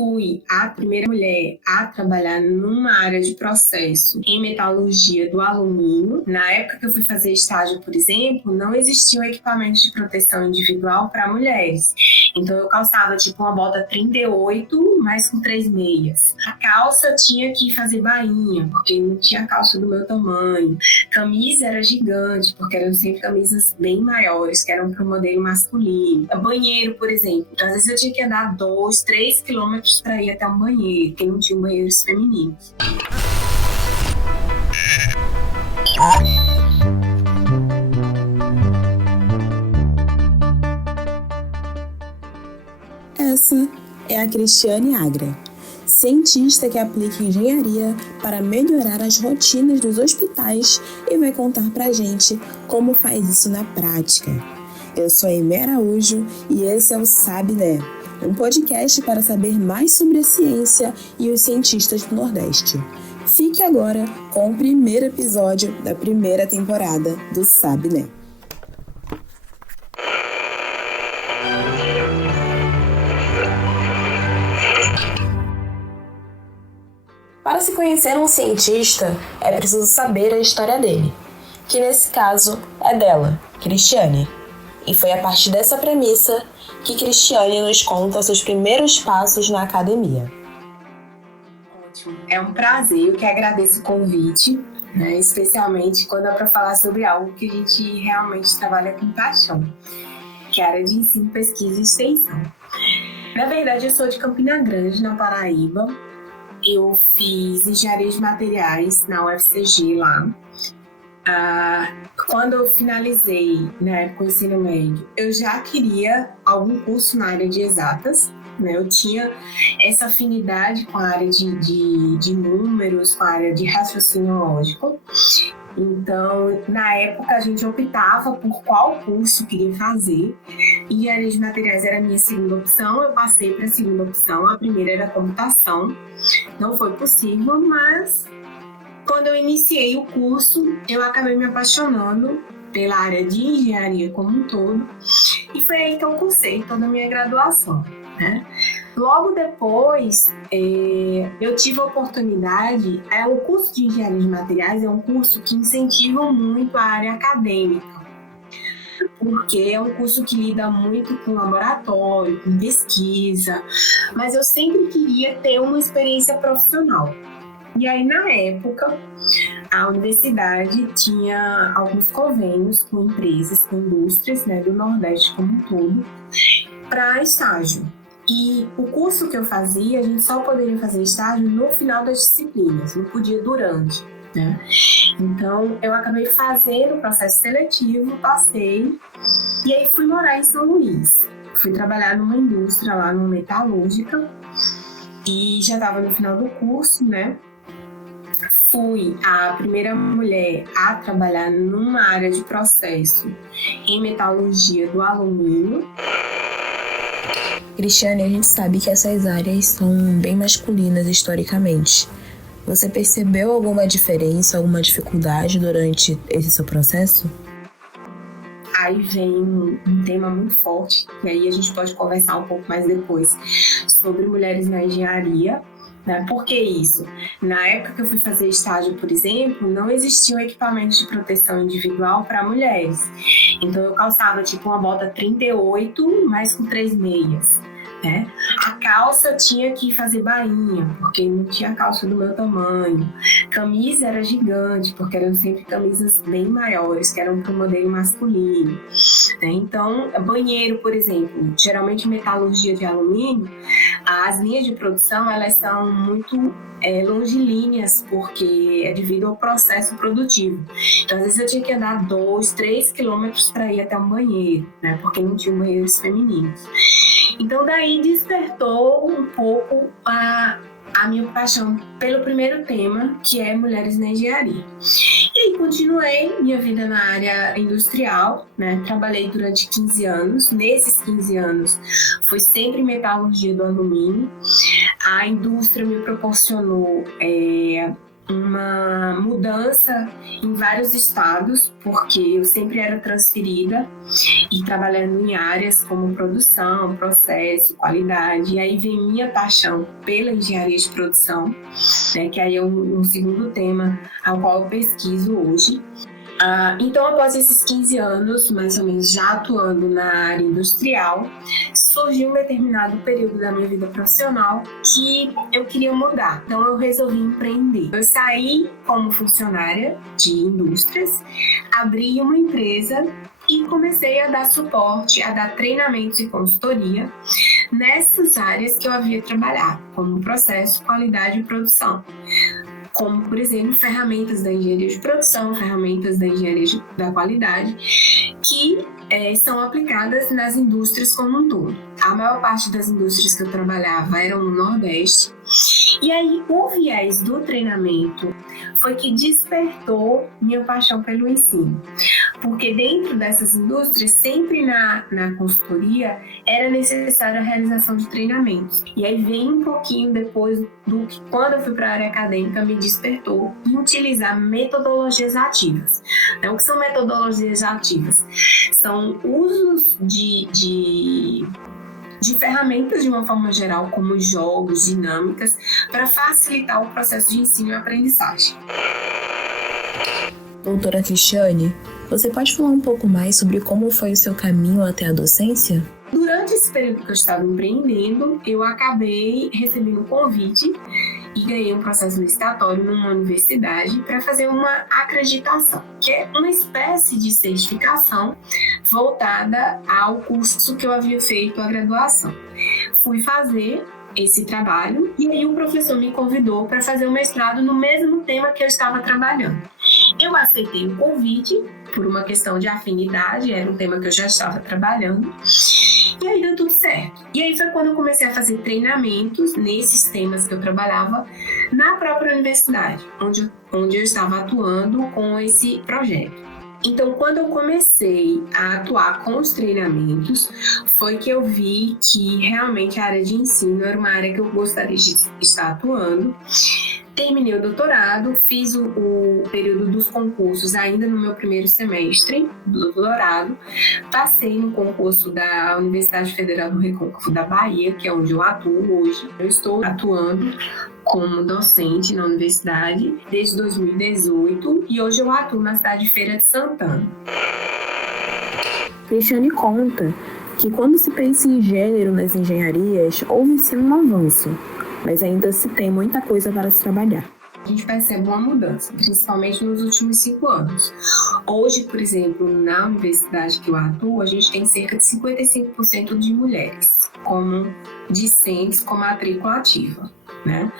fui a primeira mulher a trabalhar numa área de processo em metalurgia do alumínio. Na época que eu fui fazer estágio, por exemplo, não existiam equipamentos de proteção individual para mulheres. Então eu calçava tipo uma bota 38, mas com 3 meias. A calça eu tinha que fazer bainha, porque não tinha calça do meu tamanho. Camisa era gigante, porque eram sempre camisas bem maiores, que eram para o modelo masculino. Banheiro, por exemplo. Então, às vezes eu tinha que andar 2, 3 quilômetros para ir até um banheiro, porque não tinha banheiros femininos. Essa é a Cristiane Agra, cientista que aplica engenharia para melhorar as rotinas dos hospitais e vai contar pra gente como faz isso na prática. Eu sou a Aimee Araújo e esse é o Sabe Né, um podcast para saber mais sobre a ciência e os cientistas do Nordeste. Fique agora com o primeiro episódio da primeira temporada do Sabe Né. Para se conhecer um cientista, é preciso saber a história dele, que nesse caso é dela, Cristiane. E foi a partir dessa premissa que Cristiane nos conta seus primeiros passos na academia. Ótimo, é um prazer, eu que agradeço o convite, né, especialmente quando é para falar sobre algo que a gente realmente trabalha com paixão, que é a área de ensino, pesquisa e extensão. Na verdade, eu sou de Campina Grande, na Paraíba. Eu fiz engenharia de materiais na UFCG lá. Quando eu finalizei, né, com o ensino médio, eu já queria algum curso na área de exatas, né? Eu tinha essa afinidade com a área de números, com a área de raciocínio lógico. Então, na época, a gente optava por qual curso queria fazer. Engenharia de materiais era a minha segunda opção, eu passei para a segunda opção, a primeira era computação. Não foi possível, mas quando eu iniciei o curso, eu acabei me apaixonando pela área de engenharia como um todo, e foi aí que eu cursei toda a minha graduação, né? Logo depois, eu tive a oportunidade, o curso de engenharia de materiais é um curso que incentiva muito a área acadêmica, porque é um curso que lida muito com laboratório, com pesquisa, mas eu sempre queria ter uma experiência profissional. E aí, na época, a universidade tinha alguns convênios com empresas, com indústrias, né, do Nordeste como um todo, para estágio. E o curso que eu fazia, a gente só poderia fazer estágio no final das disciplinas, não podia durante, né? Então, eu acabei fazendo o processo seletivo, passei, e aí fui morar em São Luís. Fui trabalhar numa indústria lá, numa metalúrgica, e já estava no final do curso, né? Fui a primeira mulher a trabalhar numa área de processo em metalurgia do alumínio. Cristiane, a gente sabe que essas áreas são bem masculinas historicamente. Você percebeu alguma diferença, alguma dificuldade durante esse seu processo? Aí vem um tema muito forte, e aí a gente pode conversar um pouco mais depois sobre mulheres na engenharia. Né? Por que isso? Na época que eu fui fazer estágio, por exemplo, não existiam equipamentos de proteção individual para mulheres. Então eu calçava tipo uma bota 38, mas com 3 meias. Né? A calça eu tinha que fazer bainha, porque não tinha calça do meu tamanho. Camisa era gigante, porque eram sempre camisas bem maiores, que eram para o modelo masculino. Né? Então, banheiro, por exemplo, geralmente metalurgia de alumínio, as linhas de produção elas são muito longilíneas, porque é devido ao processo produtivo. Então, às vezes eu tinha que andar 2, 3 quilômetros para ir até um banheiro, né? Porque não tinha banheiros femininos. Então, daí despertou um pouco a minha paixão pelo primeiro tema, que é mulheres na engenharia. E aí continuei minha vida na área industrial, né? Trabalhei durante 15 anos. Nesses 15 anos, foi sempre metalurgia do alumínio. A indústria me proporcionou uma mudança em vários estados, porque eu sempre era transferida e trabalhando em áreas como produção, processo, qualidade. E aí vem minha paixão pela engenharia de produção, né, que aí é um segundo tema ao qual eu pesquiso hoje. Então, após esses 15 anos, mais ou menos, já atuando na área industrial, surgiu um determinado período da minha vida profissional que eu queria mudar. Então, eu resolvi empreender. Eu saí como funcionária de indústrias, abri uma empresa e comecei a dar suporte, a dar treinamentos e consultoria nessas áreas que eu havia trabalhado, como processo, qualidade e produção. Como, por exemplo, ferramentas da engenharia de produção, ferramentas da engenharia da qualidade, que são aplicadas nas indústrias como um todo. A maior parte das indústrias que eu trabalhava eram no Nordeste. E aí, o viés do treinamento foi que despertou minha paixão pelo ensino. Porque dentro dessas indústrias, sempre na consultoria, era necessária a realização de treinamentos. E aí vem um pouquinho depois do que, quando eu fui para a área acadêmica, me despertou em utilizar metodologias ativas. Então, o que são metodologias ativas? São usos de ferramentas de uma forma geral, como jogos, dinâmicas, para facilitar o processo de ensino e aprendizagem. Doutora Cristiane, você pode falar um pouco mais sobre como foi o seu caminho até a docência? Durante esse período que eu estava empreendendo, eu acabei recebendo um convite e ganhei um processo licitatório numa universidade para fazer uma acreditação, que é uma espécie de certificação voltada ao curso que eu havia feito a graduação. Fui fazer esse trabalho e aí o professor me convidou para fazer um mestrado no mesmo tema que eu estava trabalhando. Eu aceitei o convite por uma questão de afinidade, era um tema que eu já estava trabalhando. E aí deu tudo certo. E aí foi quando eu comecei a fazer treinamentos nesses temas que eu trabalhava na própria universidade, onde eu estava atuando com esse projeto. Então, quando eu comecei a atuar com os treinamentos, foi que eu vi que realmente a área de ensino era uma área que eu gostaria de estar atuando. Terminei o doutorado, fiz o período dos concursos ainda no meu primeiro semestre do doutorado, passei no concurso da Universidade Federal do Recôncavo da Bahia, que é onde eu atuo hoje. Eu estou atuando como docente na universidade desde 2018 e hoje eu atuo na cidade de Feira de Santana. Cristiane conta que quando se pensa em gênero nas engenharias, houve sim um avanço, mas ainda se tem muita coisa para se trabalhar. A gente percebe uma mudança, principalmente nos últimos 5 anos. Hoje, por exemplo, na universidade que eu atuo, a gente tem cerca de 55% de mulheres como discentes com matrícula ativa, né?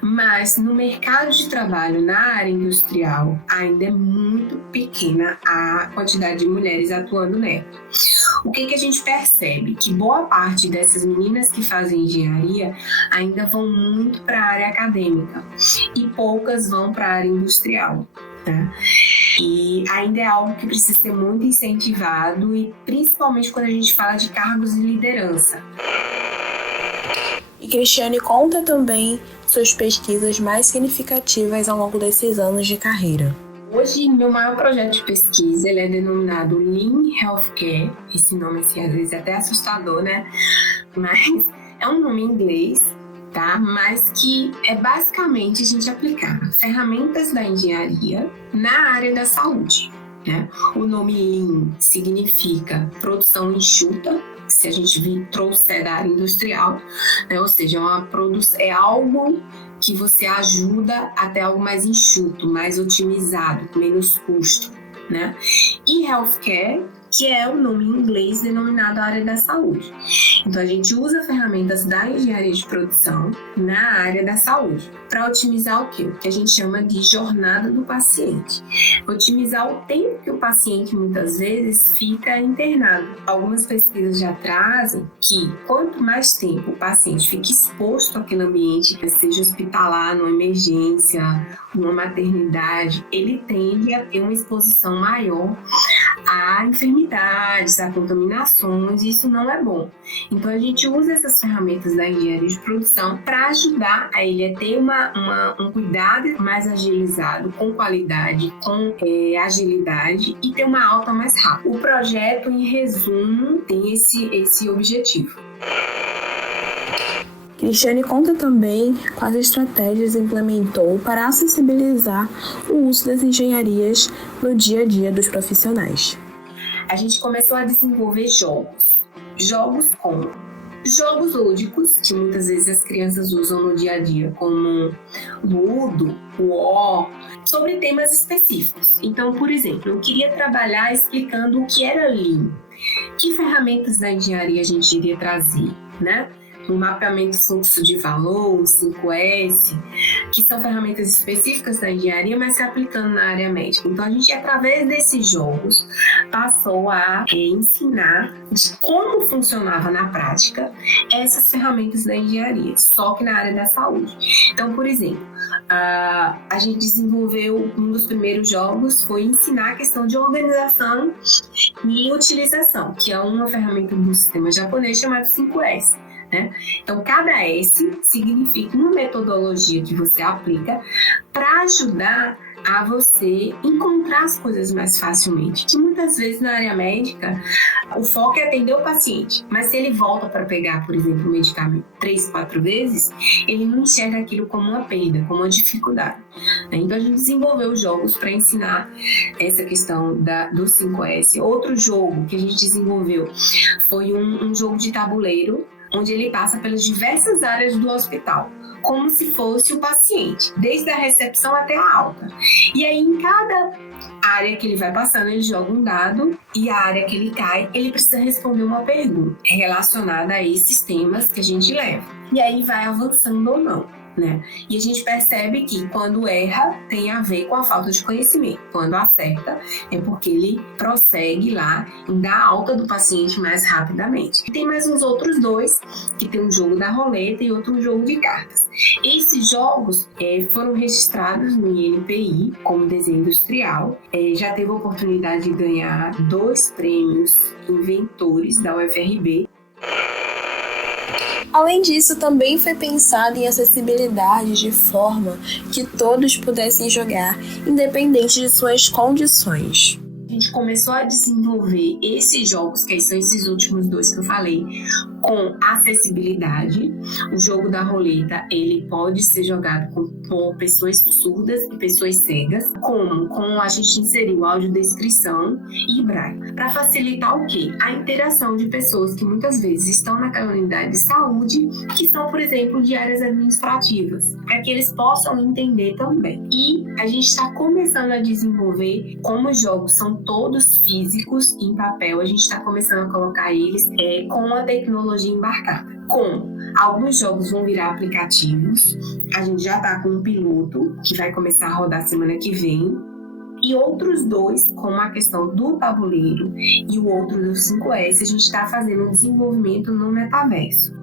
Mas no mercado de trabalho, na área industrial, ainda é muito pequena a quantidade de mulheres atuando nela. O que a gente percebe? Que boa parte dessas meninas que fazem engenharia ainda vão muito para a área acadêmica e poucas vão para a área industrial, tá? E ainda é algo que precisa ser muito incentivado, e principalmente quando a gente fala de cargos de liderança. E Cristiane conta também suas pesquisas mais significativas ao longo desses anos de carreira. Hoje, meu maior projeto de pesquisa ele é denominado Lean Healthcare. Esse nome, assim, às vezes é até assustador, né? Mas é um nome em inglês, tá? Mas que é basicamente a gente aplicar ferramentas da engenharia na área da saúde, né? O nome Lean significa produção enxuta, se a gente trouxer da área industrial, né? Ou seja, é algo que você ajuda a ter algo mais enxuto, mais otimizado, com menos custo, né? E healthcare, que é o nome em inglês denominado área da saúde. Então, a gente usa ferramentas da engenharia de produção na área da saúde para otimizar o quê? O que a gente chama de jornada do paciente. Otimizar o tempo que o paciente, muitas vezes, fica internado. Algumas pesquisas já trazem que quanto mais tempo o paciente fica exposto àquele ambiente, seja hospitalar, numa emergência, numa maternidade, ele tende a ter uma exposição maior a enfermidades, a contaminações, e isso não é bom. Então a gente usa essas ferramentas da engenharia de produção para ajudar a ele a ter um cuidado mais agilizado, com qualidade, com agilidade e ter uma alta mais rápida. O projeto, em resumo, tem esse objetivo. Cristiane conta também quais estratégias implementou para acessibilizar o uso das engenharias no dia a dia dos profissionais. A gente começou a desenvolver jogos como jogos lúdicos, que muitas vezes as crianças usam no dia a dia, como Ludo, War, sobre temas específicos. Então, por exemplo, eu queria trabalhar explicando o que era Lean, que ferramentas da engenharia a gente iria trazer, né? O mapeamento fluxo de valor, o 5S, que são ferramentas específicas da engenharia, mas se aplicando na área médica. Então, a gente, através desses jogos, passou a ensinar de como funcionava na prática essas ferramentas da engenharia, só que na área da saúde. Então, por exemplo, a gente desenvolveu um dos primeiros jogos, foi ensinar a questão de organização e utilização, que é uma ferramenta do sistema japonês chamado 5S. Né? Então, cada S significa uma metodologia que você aplica para ajudar a você encontrar as coisas mais facilmente. Que muitas vezes na área médica o foco é atender o paciente, mas se ele volta para pegar, por exemplo, o medicamento 3, 4 vezes, ele não enxerga aquilo como uma perda, como uma dificuldade. Então a gente desenvolveu jogos para ensinar essa questão do 5S. Outro jogo que a gente desenvolveu foi um jogo de tabuleiro, onde ele passa pelas diversas áreas do hospital, como se fosse o paciente, desde a recepção até a alta. E aí, em cada área que ele vai passando, ele joga um dado, e a área que ele cai, ele precisa responder uma pergunta relacionada a esses temas que a gente leva. E aí vai avançando ou não. Né? E a gente percebe que quando erra tem a ver com a falta de conhecimento. Quando acerta é porque ele prossegue lá em dar alta do paciente mais rapidamente. E tem mais uns outros dois, que tem um jogo da roleta e outro jogo de cartas. Esses jogos foram registrados no INPI como desenho industrial. Já teve a oportunidade de ganhar 2 prêmios inventores da UFRB. Além disso, também foi pensado em acessibilidade de forma que todos pudessem jogar, independente de suas condições. A gente começou a desenvolver esses jogos, que são esses últimos 2 que eu falei, com acessibilidade. O jogo da roleta, ele pode ser jogado por pessoas surdas e pessoas cegas, como a gente inseriu audiodescrição e braille, para facilitar o quê? A interação de pessoas que muitas vezes estão naquela unidade de saúde, que são, por exemplo, de áreas administrativas, para que eles possam entender também. E a gente está começando a desenvolver, como os jogos são todos físicos em papel, a gente está começando a colocar eles com a tecnologia embarcada. Como alguns jogos vão virar aplicativos, a gente já está com um piloto que vai começar a rodar semana que vem, e outros 2, como a questão do tabuleiro e o outro do 5S, a gente está fazendo um desenvolvimento no metaverso.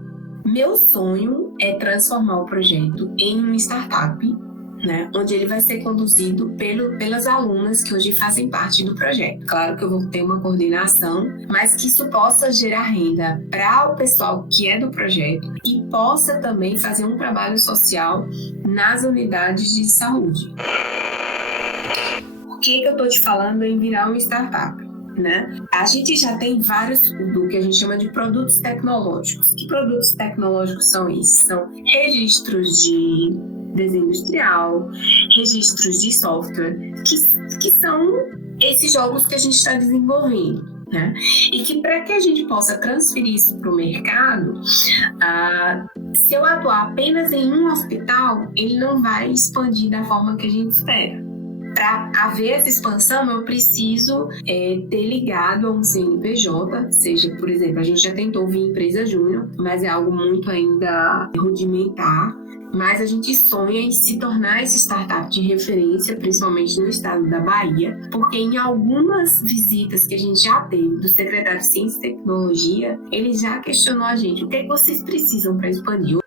Meu sonho é transformar o projeto em uma startup, né, onde ele vai ser conduzido pelas alunas que hoje fazem parte do projeto. Claro que eu vou ter uma coordenação, mas que isso possa gerar renda para o pessoal que é do projeto e possa também fazer um trabalho social nas unidades de saúde. Por que eu estou te falando em virar uma startup? Né? A gente já tem vários do que a gente chama de produtos tecnológicos. Que produtos tecnológicos são esses? São registros de desenho industrial, registros de software, que são esses jogos que a gente está desenvolvendo, né? E que para que a gente possa transferir isso para o mercado, se eu atuar apenas em um hospital, ele não vai expandir da forma que a gente espera. Para haver essa expansão, eu preciso ter ligado a um CNPJ, seja, por exemplo, a gente já tentou vir empresa júnior, mas é algo muito ainda rudimentar. Mas a gente sonha em se tornar essa startup de referência, principalmente no estado da Bahia, porque em algumas visitas que a gente já teve do secretário de Ciência e Tecnologia, ele já questionou a gente: o que é que vocês precisam para expandir?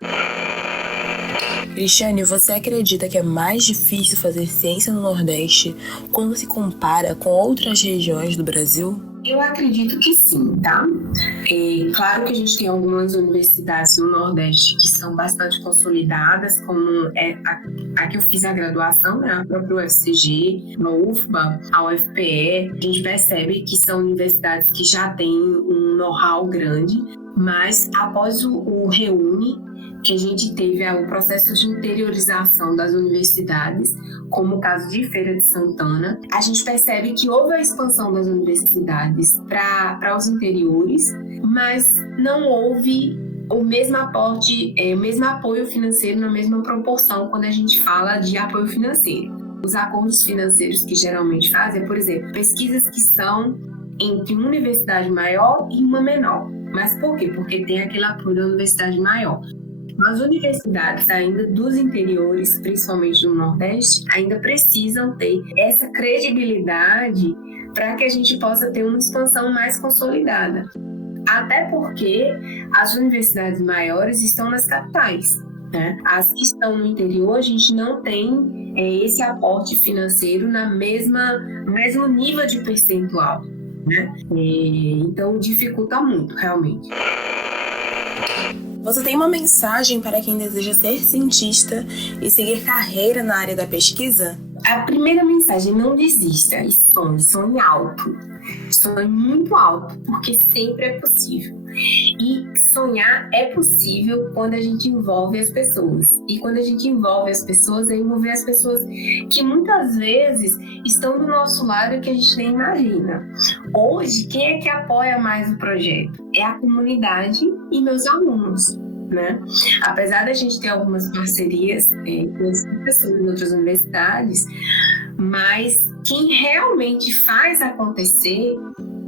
Cristiane, você acredita que é mais difícil fazer ciência no Nordeste quando se compara com outras regiões do Brasil? Eu acredito que sim, tá? Claro que a gente tem algumas universidades no Nordeste que são bastante consolidadas, como a que eu fiz a graduação, né? A própria UFCG, a UFBA, a UFPE. A gente percebe que são universidades que já têm um know-how grande, mas após o REUNI, que a gente teve o processo de interiorização das universidades, como o caso de Feira de Santana, a gente percebe que houve a expansão das universidades para os interiores, mas não houve o mesmo aporte, o mesmo apoio financeiro na mesma proporção quando a gente fala de apoio financeiro. Os acordos financeiros que geralmente fazem, por exemplo, pesquisas que estão entre uma universidade maior e uma menor. Mas por quê? Porque tem aquele apoio da universidade maior. As universidades ainda dos interiores, principalmente do Nordeste, ainda precisam ter essa credibilidade para que a gente possa ter uma expansão mais consolidada. Até porque as universidades maiores estão nas capitais, né? As que estão no interior, a gente não tem esse aporte financeiro no mesmo nível de percentual, né? Então dificulta muito, realmente. Você tem uma mensagem para quem deseja ser cientista e seguir carreira na área da pesquisa? A primeira mensagem: não desista, sonhe alto. Sonhe muito alto, porque sempre é possível. E sonhar é possível quando a gente envolve as pessoas. E quando a gente envolve as pessoas, é envolver as pessoas que muitas vezes estão do nosso lado e que a gente nem imagina. Hoje, quem é que apoia mais o projeto? É a comunidade e meus alunos, né? Apesar da gente ter algumas parcerias com pessoas em outras universidades, mas quem realmente faz acontecer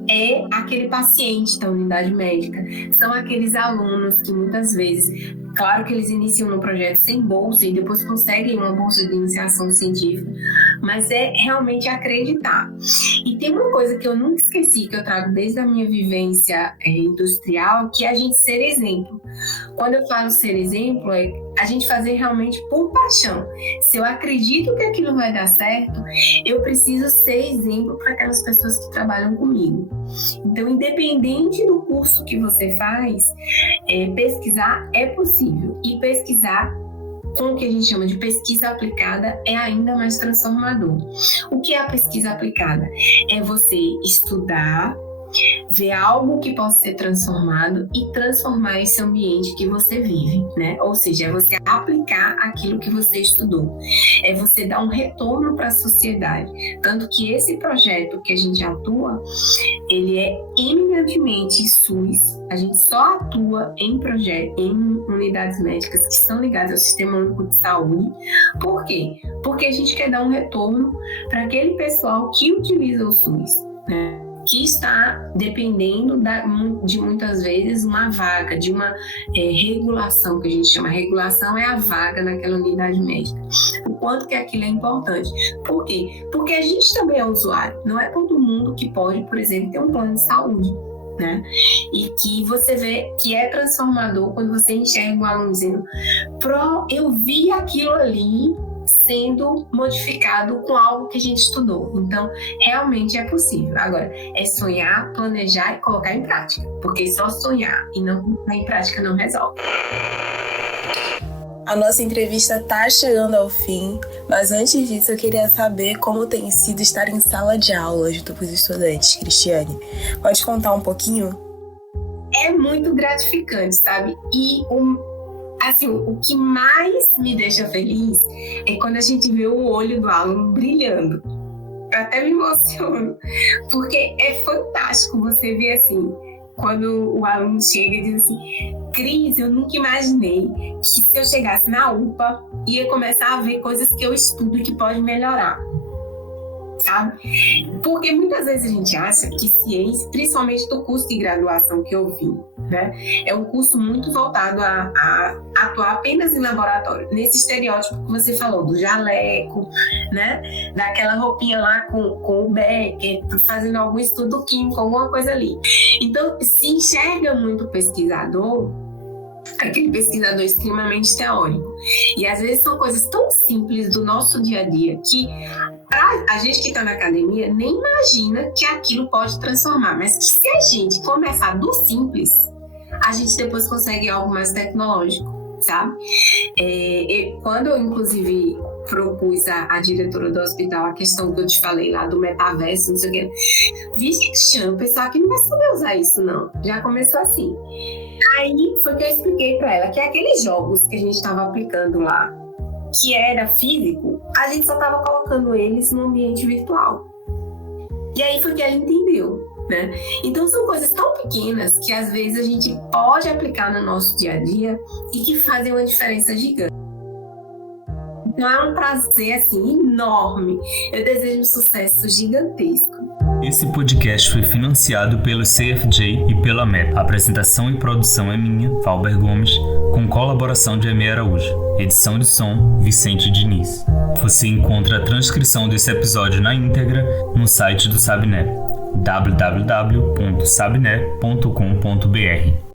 é aquele paciente da unidade médica. São aqueles alunos que muitas vezes, claro que eles iniciam no projeto sem bolsa e depois conseguem uma bolsa de iniciação científica, mas é realmente acreditar. E tem uma coisa que eu nunca esqueci, que eu trago desde a minha vivência industrial, que é a gente ser exemplo. Quando eu falo ser exemplo, é a gente fazer realmente por paixão. Se eu acredito que aquilo vai dar certo, eu preciso ser exemplo para aquelas pessoas que trabalham comigo. Então, independente do curso que você faz, pesquisar é possível. E pesquisar com o que a gente chama de pesquisa aplicada é ainda mais transformador. O que é a pesquisa aplicada? É você estudar, ver algo que possa ser transformado e transformar esse ambiente que você vive, né? Ou seja, é você aplicar aquilo que você estudou, é você dar um retorno para a sociedade. Tanto que esse projeto que a gente atua, ele é eminentemente SUS. A gente só atua em unidades médicas que são ligadas ao Sistema Único de Saúde. Por quê? Porque a gente quer dar um retorno para aquele pessoal que utiliza o SUS, né? Que está dependendo de muitas vezes uma vaga, de uma regulação, que a gente chama. Regulação é a vaga naquela unidade médica. O quanto que aquilo é importante. Por quê? Porque a gente também é usuário. Não é todo mundo que pode, por exemplo, ter um plano de saúde, né? E que você vê que é transformador quando você enxerga um aluno dizendo: eu vi aquilo ali sendo modificado com algo que a gente estudou. Então, realmente é possível. Agora, é sonhar, planejar e colocar em prática. Porque só sonhar e não colocar em prática não resolve. A nossa entrevista está chegando ao fim, mas antes disso eu queria saber como tem sido estar em sala de aula junto com os estudantes. Cristiane, pode contar um pouquinho? É muito gratificante, sabe? E o que mais me deixa feliz é quando a gente vê o olho do aluno brilhando. Eu até me emociono, porque é fantástico você ver assim, quando o aluno chega e diz assim: Cris, eu nunca imaginei que se eu chegasse na UPA, ia começar a ver coisas que eu estudo e que pode melhorar. Sabe? Porque muitas vezes a gente acha que ciência, principalmente do curso de graduação que eu vim, né, é um curso muito voltado a atuar apenas em laboratório, nesse estereótipo que você falou, do jaleco, né, daquela roupinha lá com o Becker, fazendo algum estudo químico, alguma coisa ali. Então, se enxerga muito pesquisador aquele pesquisador extremamente teórico. E às vezes são coisas tão simples do nosso dia a dia que a gente que está na academia nem imagina que aquilo pode transformar, mas que se a gente começar do simples, a gente depois consegue algo mais tecnológico, sabe? Quando eu, inclusive, propus a diretora do hospital a questão que eu te falei lá do metaverso, não sei o que, vixe, o pessoal aqui não vai saber usar isso, não. Já começou assim. Aí foi que eu expliquei para ela que aqueles jogos que a gente estava aplicando lá, que era físico, a gente só estava colocando eles no ambiente virtual. E aí foi que ela entendeu, né? Então são coisas tão pequenas que às vezes a gente pode aplicar no nosso dia a dia e que fazem uma diferença gigante. Então é um prazer assim enorme. Eu desejo um sucesso gigantesco. Esse podcast foi financiado pelo CFJ e pela MEP. A apresentação e produção é minha, Valber Gomes, com colaboração de Emi Araújo. Edição de som, Vicente Diniz. Você encontra a transcrição desse episódio na íntegra no site do Sabinep, www.sabinep.com.br.